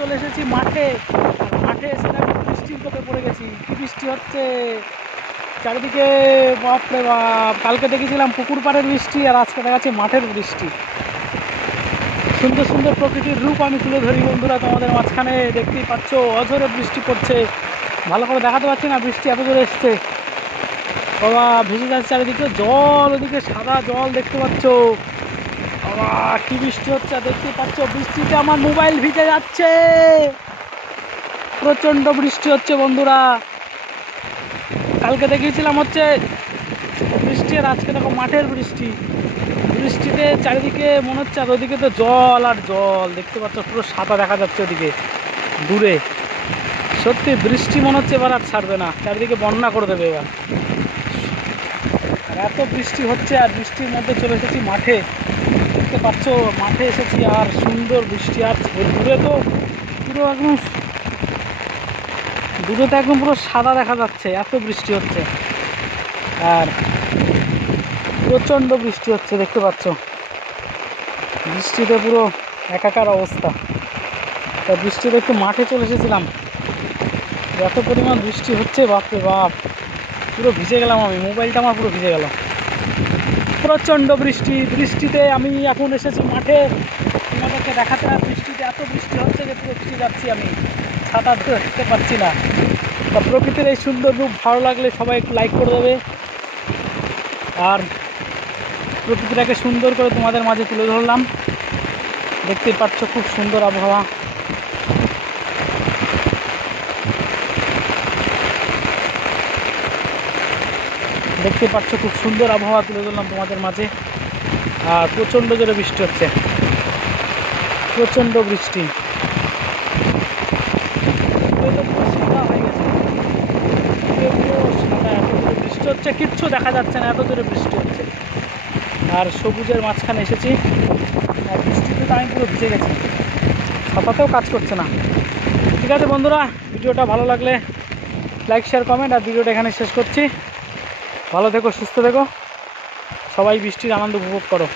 চলে এসেছি মাঠে। আর মাঠে এসে দেখো বৃষ্টির কোপে পড়ে গেছি। কি বৃষ্টি হচ্ছে চারিদিকে, বাপরে বাপ! কালকে দেখেছিলাম পুকুর পাড়ের বৃষ্টি, আর আজকে দেখাচ্ছি মাঠের বৃষ্টি। সুন্দর সুন্দর প্রকৃতির রূপ আমি তুলে ধরি বন্ধুরা তোমাদের মাঝখানে। দেখতেই পাচ্ছ অঝরে বৃষ্টি পড়ছে, ভালো করে দেখাতে পারছি না, বৃষ্টি এত জোরে এসছে। বাবা ভেসে যাচ্ছে চারিদিকে জল, ওদিকে সাদা জল দেখতে পাচ্ছ। বাবা কি বৃষ্টি হচ্ছে দেখতেই পাচ্ছ, বৃষ্টিতে আমার মোবাইল ভিজে যাচ্ছে। প্রচণ্ড বৃষ্টি হচ্ছে বন্ধুরা। কালকে দেখিয়েছিলাম হচ্ছে বৃষ্টি, আর আজকে দেখো মাঠের বৃষ্টি। বৃষ্টিতে চারিদিকে মনে হচ্ছে, আর ওদিকে তো জল আর জল দেখতে পাচ্ছ, পুরো সাদা দেখা যাচ্ছে ওদিকে দূরে। সত্যি বৃষ্টি মনে হচ্ছে এবার আর ছাড়বে না, চারিদিকে বন্যা করে দেবে এবার। আর এত বৃষ্টি হচ্ছে, আর বৃষ্টির মধ্যে চলে এসেছি মাঠে। দেখতে পাচ্ছ মাঠে এসেছি, আর সুন্দর বৃষ্টি। আর দূরে তো পুরো একদম, দূরে তো একদম পুরো সাদা দেখা যাচ্ছে, এত বৃষ্টি হচ্ছে। আর প্রচণ্ড বৃষ্টি হচ্ছে দেখতে পাচ্ছ, বৃষ্টিতে পুরো একাকার অবস্থা। তা বৃষ্টিতে একটু মাঠে চলে এসেছিলাম, এত পরিমাণ বৃষ্টি হচ্ছে বাপরে বাপ, পুরো ভিজে গেলাম আমি, মোবাইলটা আমার পুরো ভিজে গেল। প্রচণ্ড বৃষ্টি, বৃষ্টিতে আমি এখন এসেছি মাঠে তোমাদেরকে দেখাতে। আর বৃষ্টিতে এত বৃষ্টি হচ্ছে যে পুরো ভিজে যাচ্ছি আমি, ছাতা ধরতে পারছি না। তা প্রকৃতির এই সুন্দর রূপ ভালো লাগলে সবাই একটু লাইক করে দেবে, আর প্রকৃতিটাকে সুন্দর করে তোমাদের মাঝে তুলে ধরলাম। দেখতেই পাচ্ছ খুব সুন্দর আবহাওয়া। দেখতে পাচ্ছ খুব সুন্দর আবহাওয়া তুলে ধরলাম তোমাদের মাঝে। আর প্রচণ্ড জোরে বৃষ্টি হচ্ছে, প্রচণ্ড বৃষ্টি। সাদা হয়ে গেছে, সাদা, এত জোরে বৃষ্টি হচ্ছে কিচ্ছু দেখা যাচ্ছে না, এত জোরে বৃষ্টি হচ্ছে। আর সবুজের মাঝখানে এসেছি, আর বৃষ্টিতে তো আমি পুরো ভিজে গেছি, ছাতাতেও কাজ করছে না। ঠিক আছে বন্ধুরা, ভিডিওটা ভালো লাগলে লাইক শেয়ার কমেন্ট, আর ভিডিওটা এখানে শেষ করছি। ভালো থেকো, সুস্থ থেকো, সবাই বৃষ্টির আনন্দ উপভোগ করো।